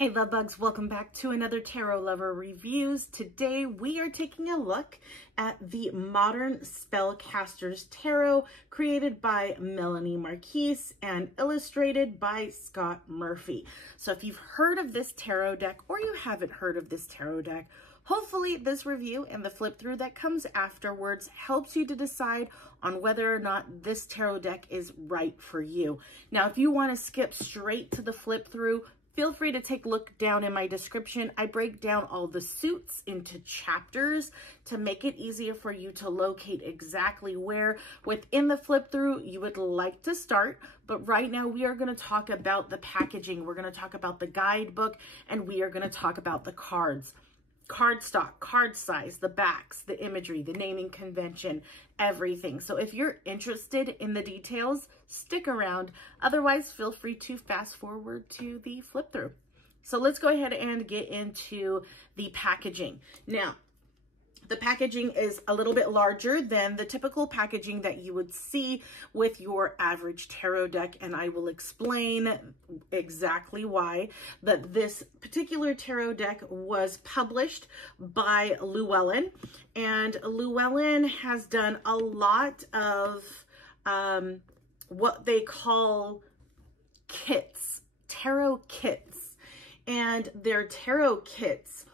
Hey love bugs, welcome back to another Tarot Lover Reviews. Today we are taking a look at the Modern SpellCasters Tarot created by Melanie Marquise and illustrated by Scott Murphy. So if you've heard of this tarot deck or you haven't heard of this tarot deck, hopefully this review and the flip through that comes afterwards helps you to decide on whether or not this tarot deck is right for you. Now, if you want to skip straight to the flip through, feel free to take a look down in my description. I break down all the suits into chapters to make it easier for you to locate exactly where within the flip through you would like to start. But right now we are going to talk about the packaging. We're going to talk about the guidebook, and we are going to talk about the cards. Cardstock, card size, the backs, the imagery, the naming convention, everything. So if you're interested in the details, stick around. Otherwise, feel free to fast forward to the flip through. So let's go ahead and get into the packaging. Now, the packaging is a little bit larger than the typical packaging that you would see with your average tarot deck, and I will explain exactly why. That this particular tarot deck was published by Llewellyn, and Llewellyn has done a lot of what they call kits, tarot kits, and their tarot kits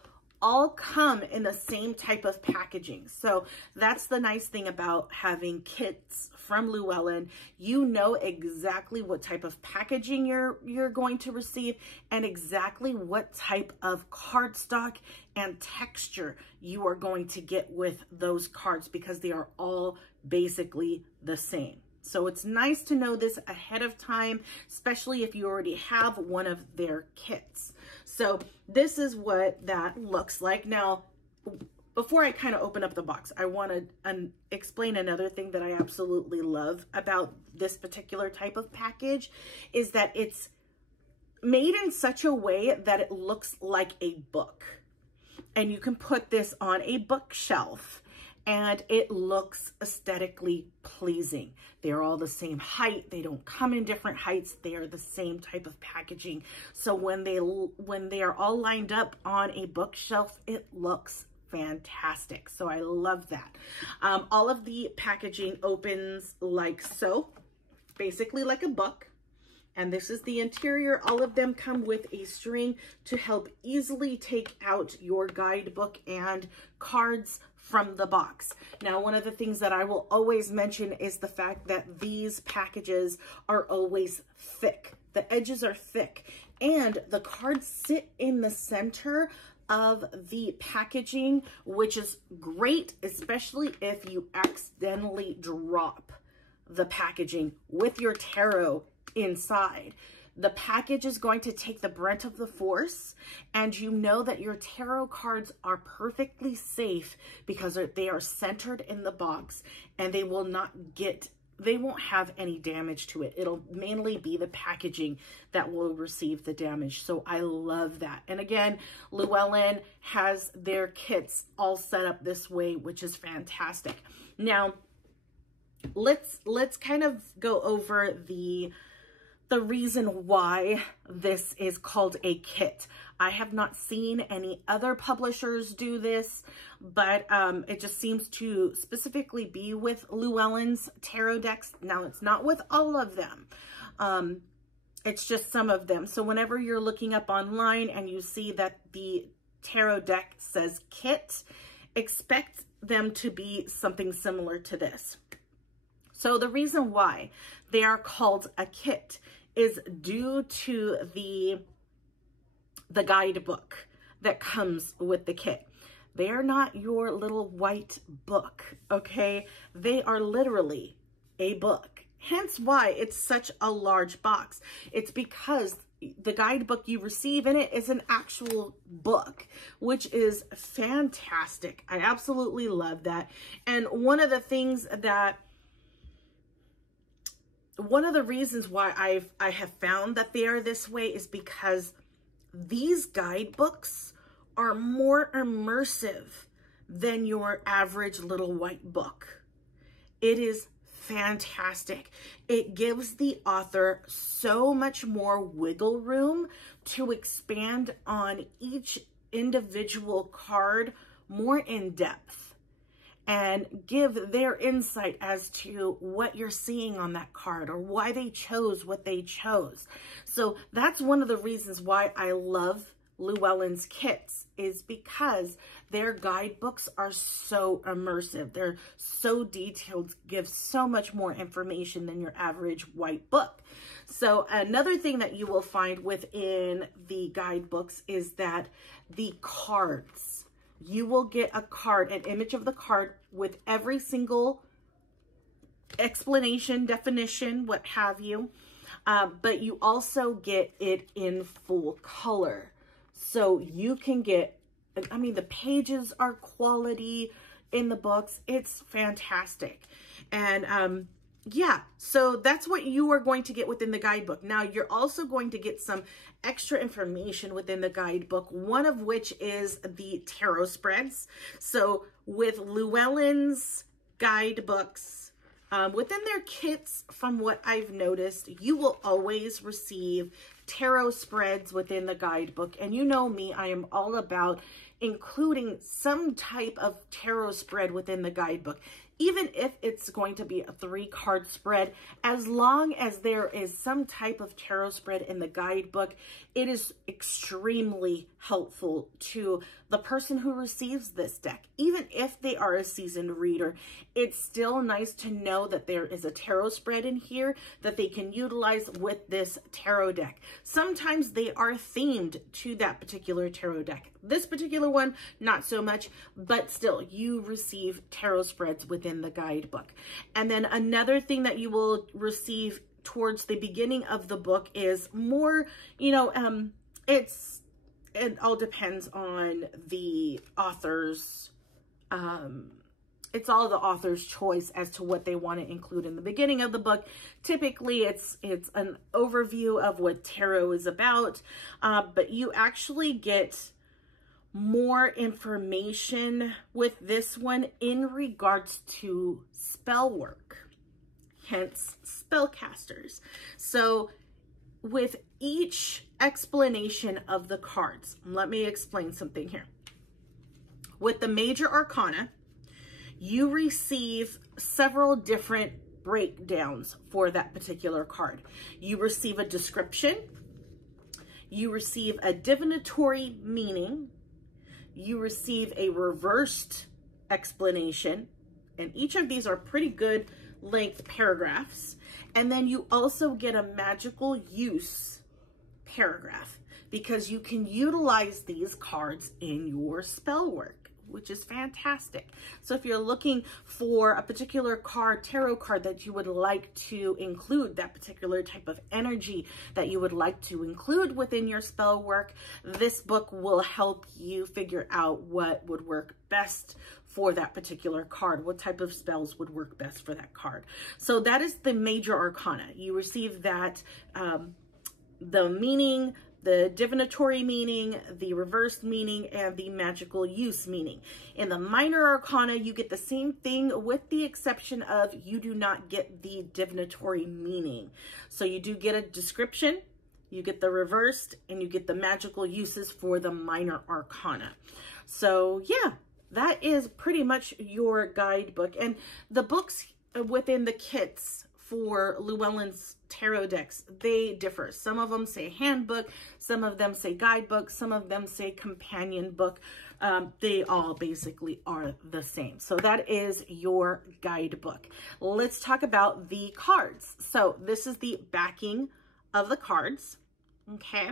all come in the same type of packaging. So that's the nice thing about having kits from Llewellyn. You know exactly what type of packaging you're going to receive and exactly what type of cardstock and texture you are going to get with those cards, because they are all basically the same. So it's nice to know this ahead of time, especially if you already have one of their kits. So this is what that looks like. Now, before I kind of open up the box, I want to explain another thing that I absolutely love about this particular type of package is that it's made in such a way that it looks like a book. And you can put this on a bookshelf and it looks aesthetically pleasing. They're all the same height. They don't come in different heights. They are the same type of packaging. So when they are all lined up on a bookshelf, it looks fantastic. So I love that. All of the packaging opens like so, basically like a book. And this is the interior. All of them come with a string to help easily take out your guidebook and cards from the box. Now, one of the things that I will always mention is the fact that these packages are always thick. The edges are thick and the cards sit in the center of the packaging, which is great, especially if you accidentally drop the packaging with your tarot inside. The package is going to take the brunt of the force, and you know that your tarot cards are perfectly safe because they are centered in the box and they will not they won't have any damage to it. It'll mainly be the packaging that will receive the damage. So I love that. And again, Llewellyn has their kits all set up this way, which is fantastic. Now, let's kind of go over the reason why this is called a kit. I have not seen any other publishers do this, but it just seems to specifically be with Llewellyn's tarot decks. Now, it's not with all of them. It's just some of them. So whenever you're looking up online and you see that the tarot deck says kit, expect them to be something similar to this. So the reason why they are called a kit is due to the guidebook that comes with the kit. They are not your little white book, okay? They are literally a book. Hence why it's such a large box. It's because the guidebook you receive in it is an actual book, which is fantastic. I absolutely love that. And one of the reasons why I have found that they are this way is because these guidebooks are more immersive than your average little white book. It is fantastic. It gives the author so much more wiggle room to expand on each individual card more in depth and give their insight as to what you're seeing on that card or why they chose what they chose. So that's one of the reasons why I love Llewellyn's kits, is because their guidebooks are so immersive. They're so detailed, give so much more information than your average white book. So another thing that you will find within the guidebooks is that the cards, you will get a card, an image of the card with every single explanation, definition, what have you. But you also get it in full color. So you can get, I mean, the pages are quality in the books. It's fantastic. And yeah, so that's what you are going to get within the guidebook. Now, you're also going to get some extra information within the guidebook, one of which is the tarot spreads. So with Llewellyn's guidebooks, within their kits, from what I've noticed, you will always receive tarot spreads within the guidebook. And you know me, I am all about including some type of tarot spread within the guidebook. Even if it's going to be a 3-card spread, as long as there is some type of tarot spread in the guidebook, it is extremely helpful to the person who receives this deck. Even if they are a seasoned reader, it's still nice to know that there is a tarot spread in here that they can utilize with this tarot deck. Sometimes they are themed to that particular tarot deck. This particular one, not so much, but still, you receive tarot spreads within the guidebook. And then another thing that you will receive towards the beginning of the book is more, you know, it all depends on the author's, it's all the author's choice as to what they want to include in the beginning of the book. Typically, it's an overview of what tarot is about, but you actually get more information with this one in regards to spell work, hence SpellCasters. So with each explanation of the cards, let me explain something here. With the major arcana, you receive several different breakdowns for that particular card. You receive a description, you receive a divinatory meaning, you receive a reversed explanation, and each of these are pretty good length paragraphs. And then you also get a magical use paragraph, because you can utilize these cards in your spell work, which is fantastic. So if you're looking for a particular card, tarot card, that you would like to include, that particular type of energy that you would like to include within your spell work, this book will help you figure out what would work best for that particular card, what type of spells would work best for that card. So that is the major arcana. You receive that, the meaning, the divinatory meaning, the reversed meaning, and the magical use meaning. In the minor arcana, you get the same thing, with the exception of you do not get the divinatory meaning. So you do get a description, you get the reversed, and you get the magical uses for the minor arcana. So yeah, that is pretty much your guidebook. And the books within the kits for Llewellyn's tarot decks, they differ. Some of them say handbook, some of them say guidebook, some of them say companion book. They all basically are the same. So that is your guidebook. Let's talk about the cards. So this is the backing of the cards, okay?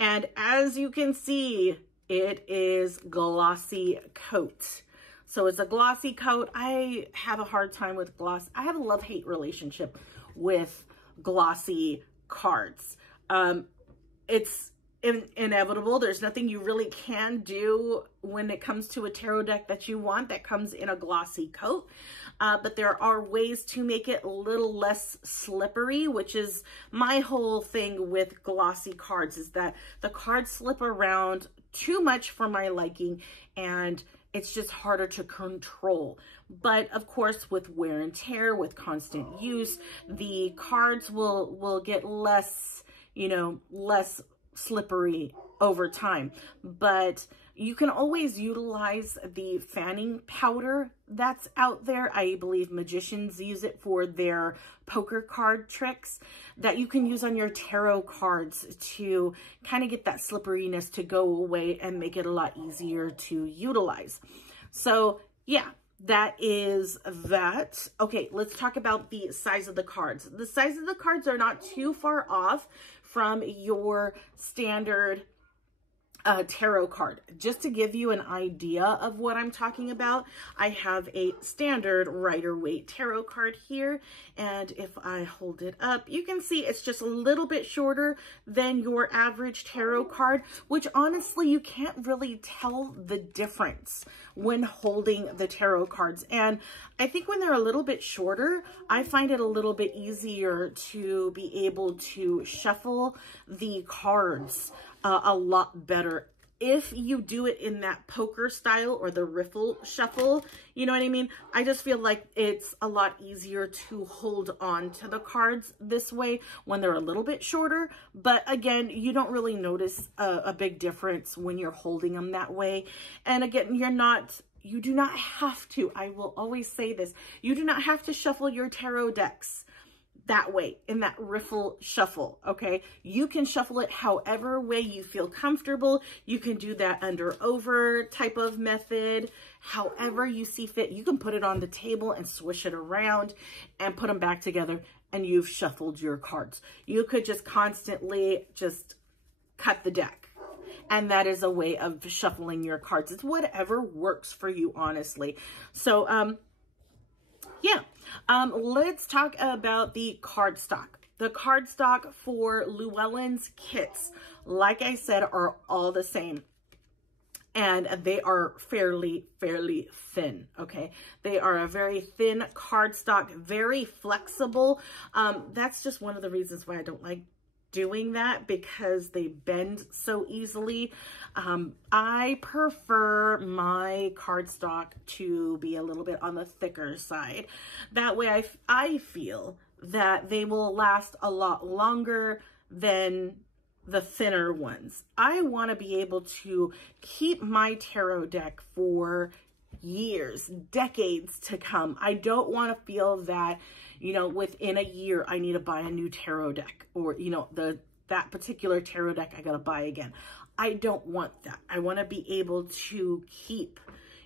And as you can see, it is glossy coat. So it's a glossy coat. I have a hard time with gloss. I have a love-hate relationship with glossy cards. It's inevitable. There's nothing you really can do when it comes to a tarot deck that you want that comes in a glossy coat. But there are ways to make it a little less slippery, which is my whole thing with glossy cards, is that the cards slip around too much for my liking, and It's just harder to control. But of course, with wear and tear, with constant use, the cards will get less, you know, less slippery over time. But you can always utilize the fanning powder that's out there. I believe magicians use it for their poker card tricks, that you can use on your tarot cards to kind of get that slipperiness to go away and make it a lot easier to utilize. So yeah, that is that. Okay, let's talk about the size of the cards. The size of the cards are not too far off from your standard tarot card. Just to give you an idea of what I'm talking about, I have a standard Rider-Waite tarot card here, and if I hold it up, you can see it's just a little bit shorter than your average tarot card, which honestly you can't really tell the difference when holding the tarot cards. And I think when they're a little bit shorter, I find it a little bit easier to be able to shuffle the cards a lot better if you do it in that poker style or the riffle shuffle. You know what I mean? I just feel like it's a lot easier to hold on to the cards this way when they're a little bit shorter. But again, you don't really notice a big difference when you're holding them that way. And again, you do not have to, I will always say this, you do not have to shuffle your tarot decks that way, in that riffle shuffle, okay? You can shuffle it however way you feel comfortable. You can do that under over type of method, however you see fit. You can put it on the table and swish it around and put them back together, and you've shuffled your cards. You could just constantly just cut the deck, and that is a way of shuffling your cards. It's whatever works for you, honestly. So, yeah, let's talk about the cardstock. The cardstock for Llewellyn's kits, like I said, are all the same. And they are fairly thin, okay? They are a very thin cardstock, very flexible. That's just one of the reasons why I don't like doing that, because they bend so easily. I prefer my cardstock to be a little bit on the thicker side. That way I feel that they will last a lot longer than the thinner ones. I want to be able to keep my tarot deck for years, decades to come. I don't want to feel that, you know, within a year I need to buy a new tarot deck, or, you know, that particular tarot deck I got to buy again. I don't want that. I want to be able to keep,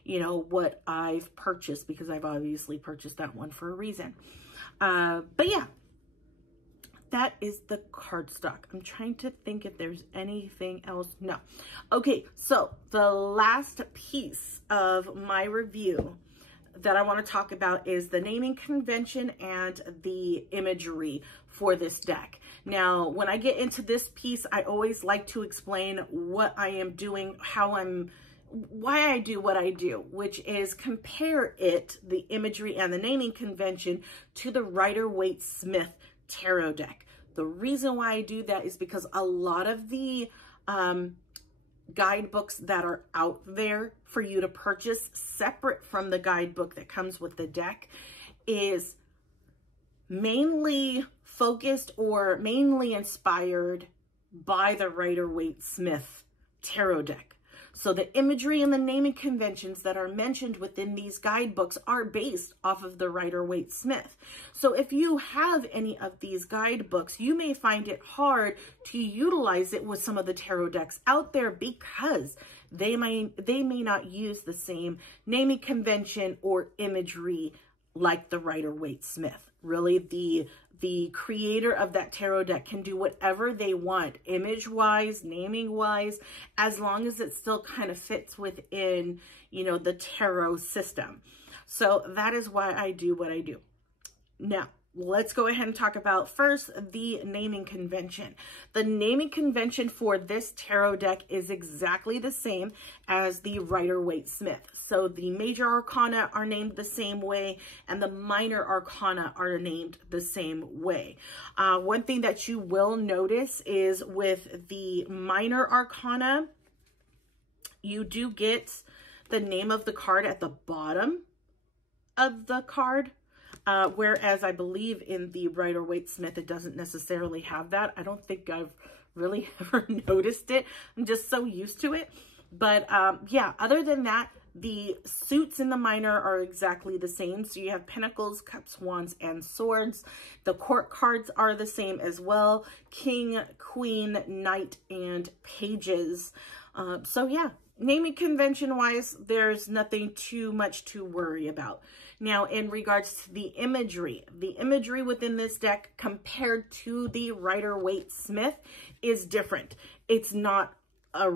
you know, what I've purchased, because I've obviously purchased that one for a reason. But yeah, that is the cardstock. I'm trying to think if there's anything else. No. Okay, so the last piece of my review that I want to talk about is the naming convention and the imagery for this deck. Now, when I get into this piece, I always like to explain what I am doing, why I do what I do, which is compare the imagery and the naming convention to the Rider-Waite Smith tarot deck. The reason why I do that is because a lot of the guidebooks that are out there for you to purchase separate from the guidebook that comes with the deck is mainly focused or mainly inspired by the Rider-Waite Smith tarot deck. So the imagery and the naming conventions that are mentioned within these guidebooks are based off of the Rider-Waite Smith. So if you have any of these guidebooks, you may find it hard to utilize it with some of the tarot decks out there, because they may not use the same naming convention or imagery like the Rider-Waite Smith. Really, the creator of that tarot deck can do whatever they want, image-wise, naming-wise, as long as it still kind of fits within, you know, the tarot system. So that is why I do what I do. Now, let's go ahead and talk about first the naming convention. The naming convention for this tarot deck is exactly the same as the Rider-Waite Smith. So the major arcana are named the same way, and the minor arcana are named the same way. One thing that you will notice is with the minor arcana, you do get the name of the card at the bottom of the card. Whereas I believe in the Rider-Waite-Smith, it doesn't necessarily have that. I don't think I've really ever noticed it. I'm just so used to it. But yeah, other than that, the suits in the minor are exactly the same. So you have Pentacles, Cups, Wands, and Swords. The court cards are the same as well. King, Queen, Knight, and Pages. So yeah, naming convention wise, there's nothing too much to worry about. Now, in regards to the imagery within this deck compared to the Rider-Waite-Smith is different. It's not a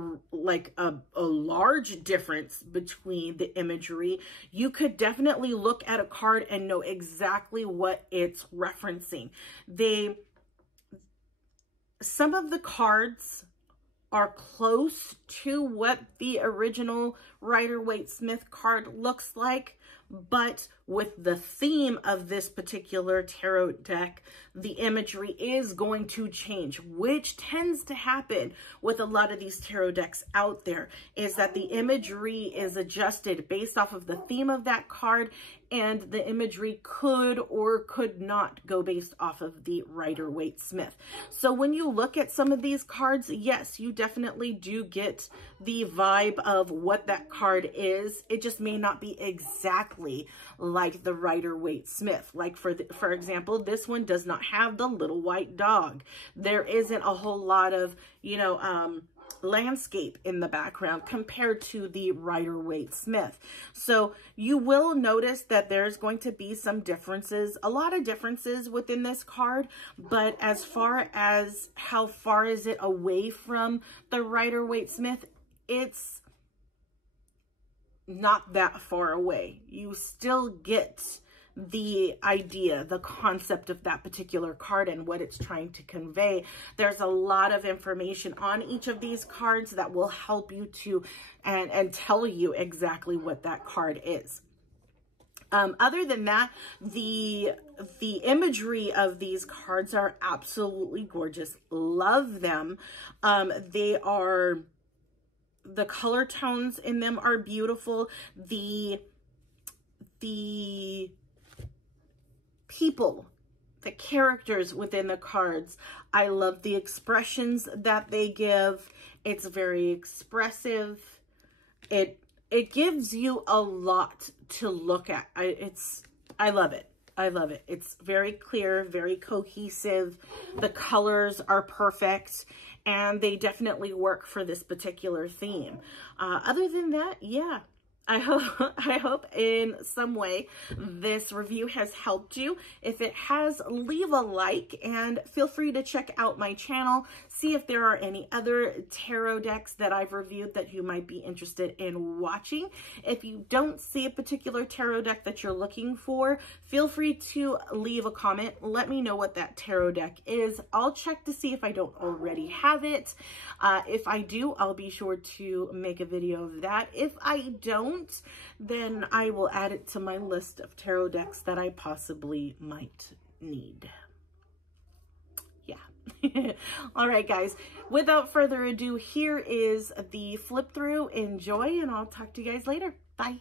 large difference between the imagery. You could definitely look at a card and know exactly what it's referencing. Some of the cards are close to what the original Rider-Waite-Smith card looks like, but with the theme of this particular tarot deck, the imagery is going to change, which tends to happen with a lot of these tarot decks out there, is that the imagery is adjusted based off of the theme of that card, and the imagery could or could not go based off of the Rider-Waite-Smith. So when you look at some of these cards, yes, you definitely do get the vibe of what that card is. It just may not be exactly like the Rider-Waite-Smith. Like for example, this one does not have the little white dog. There isn't a whole lot of, you know, landscape in the background compared to the Rider-Waite-Smith. So you will notice that there's going to be some differences, a lot of differences within this card, but as far as how far is it away from the Rider-Waite-Smith, it's not that far away. You still get the idea, the concept of that particular card and what it's trying to convey. There's a lot of information on each of these cards that will help you to and tell you exactly what that card is. Other than that, the imagery of these cards are absolutely gorgeous. Love them. The color tones in them are beautiful. The people, the characters within the cards, I love the expressions that they give. It's very expressive. It gives you a lot to look at. I love it. I love it. It's very clear, very cohesive. The colors are perfect, and they definitely work for this particular theme. Other than that, yeah, I hope in some way this review has helped you. If it has, leave a like and feel free to check out my channel. See if there are any other tarot decks that I've reviewed that you might be interested in watching. If you don't see a particular tarot deck that you're looking for, feel free to leave a comment. Let me know what that tarot deck is. I'll check to see if I don't already have it. If I do, I'll be sure to make a video of that. If I don't, then I will add it to my list of tarot decks that I possibly might need. Yeah. All right, guys, without further ado, here is the flip through. Enjoy, and I'll talk to you guys later. Bye.